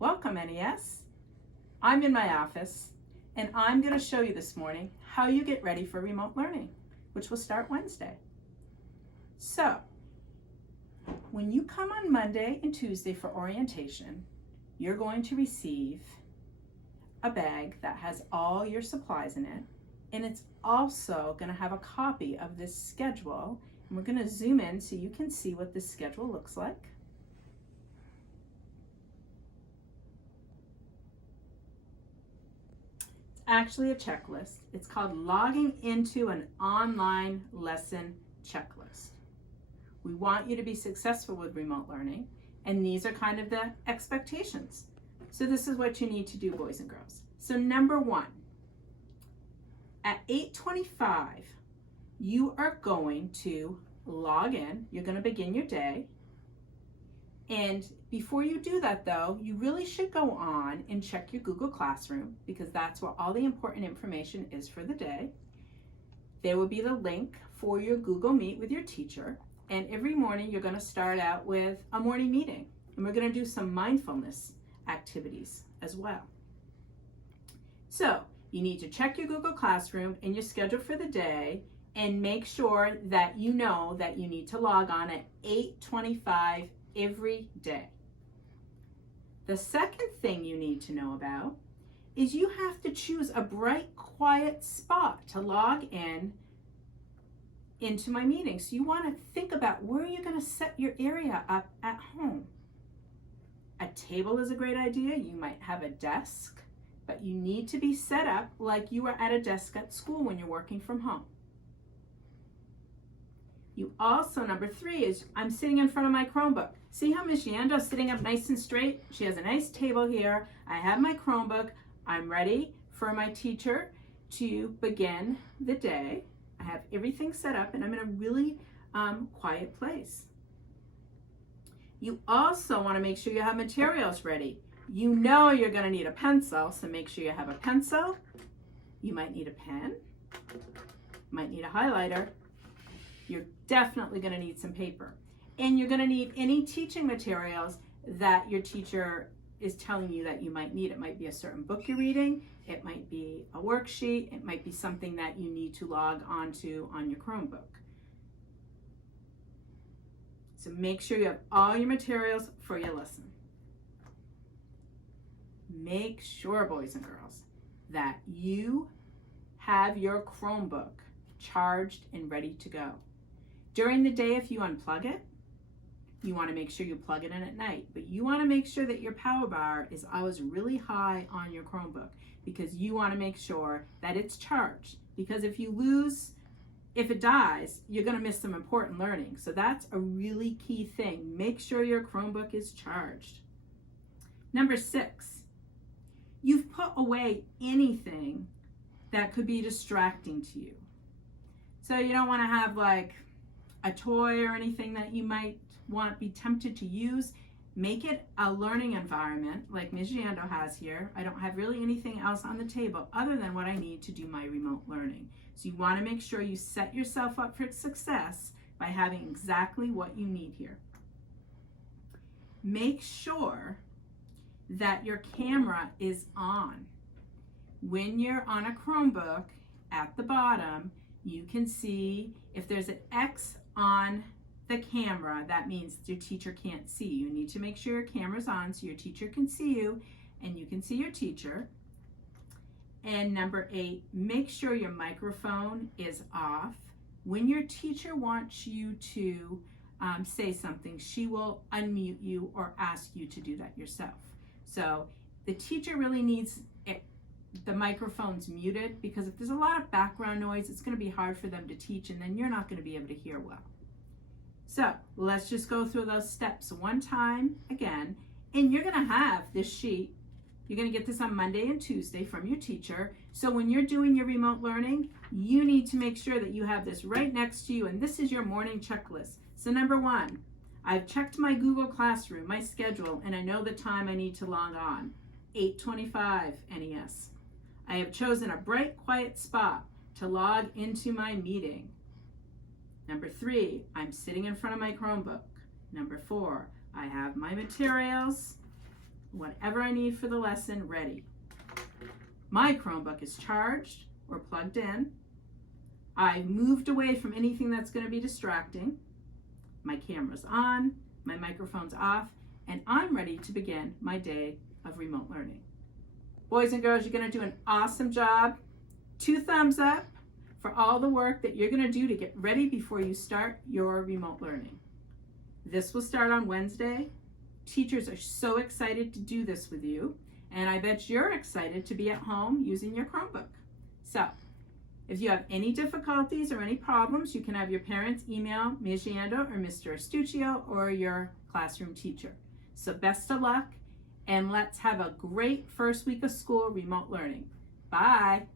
Welcome, NES. I'm in my office, and I'm going to show you this morning how you get ready for remote learning, which will start Wednesday. So, when you come on Monday and Tuesday for orientation, you're going to receive a bag that has all your supplies in it, and it's also going to have a copy of this schedule, and we're going to zoom in so you can see what this schedule looks like. Actually a checklist. It's called logging into an online lesson checklist. We want you to be successful with remote learning, and these are kind of the expectations. So this is what you need to do, boys and girls. So number one, at 8:25, you are going to log in. You're going to begin your day. And before you do that, though, you really should go on and check your Google Classroom, because that's where all the important information is for the day. There will be the link for your Google Meet with your teacher. And every morning you're going to start out with a morning meeting. And we're going to do some mindfulness activities as well. So you need to check your Google Classroom and your schedule for the day, and make sure that you know that you need to log on at 8:25 every day. The second thing you need to know about is you have to choose a bright, quiet spot to log into my meeting. So you want to think about where you're going to set your area up at home. A table is a great idea. You might have a desk, but you need to be set up like you are at a desk at school when you're working from home. You also, number three is, I'm sitting in front of my Chromebook. See how Miss Yando is sitting up nice and straight? She has a nice table here. I have my Chromebook. I'm ready for my teacher to begin the day. I have everything set up, and I'm in a really quiet place. You also want to make sure you have materials ready. You know you're going to need a pencil, so make sure you have a pencil. You might need a pen. Might need a highlighter. You're definitely going to need some paper. And you're going to need any teaching materials that your teacher is telling you that you might need. It might be a certain book you're reading. It might be a worksheet. It might be something that you need to log onto on your Chromebook. So make sure you have all your materials for your lesson. Make sure, boys and girls, that you have your Chromebook charged and ready to go. During the day, if you unplug it, you want to make sure you plug it in at night, but you want to make sure that your power bar is always really high on your Chromebook, because you want to make sure that it's charged, because if it dies, you're going to miss some important learning. So that's a really key thing. Make sure your Chromebook is charged. Number 6, you've put away anything that could be distracting to you. So you don't want to have like a toy or anything that you might be tempted to use. Make it a learning environment like Ms. Yando has here. I don't have really anything else on the table other than what I need to do my remote learning. So you want to make sure you set yourself up for success by having exactly what you need here. Make sure that your camera is on. When you're on a Chromebook, at the bottom, you can see if there's an X on the camera, that means your teacher can't see you. You need to make sure your camera's on so your teacher can see you and you can see your teacher. And number 8, make sure your microphone is off. When your teacher wants you to say something, she will unmute you or ask you to do that yourself. So the teacher really needs the microphone's muted, because if there's a lot of background noise, it's going to be hard for them to teach, and then you're not going to be able to hear well. So let's just go through those steps one time again. And you're going to have this sheet. You're going to get this on Monday and Tuesday from your teacher. So when you're doing your remote learning, you need to make sure that you have this right next to you, and this is your morning checklist. So number 1, I've checked my Google Classroom, my schedule, and I know the time I need to log on. 8:25 NES. I have chosen a bright, quiet spot to log into my meeting. Number 3, I'm sitting in front of my Chromebook. Number 4, I have my materials. whatever I need for the lesson ready. My Chromebook is charged or plugged in. I've moved away from anything that's going to be distracting. My camera's on, my microphone's off, and I'm ready to begin my day of remote learning. Boys and girls, you're going to do an awesome job. 2 thumbs up for all the work that you're going to do to get ready before you start your remote learning. This will start on Wednesday. Teachers are so excited to do this with you, and I bet you're excited to be at home using your Chromebook. So, if you have any difficulties or any problems, you can have your parents email Ms. Yando or Mr. Astuccio or your classroom teacher. So best of luck, and let's have a great first week of school remote learning. Bye.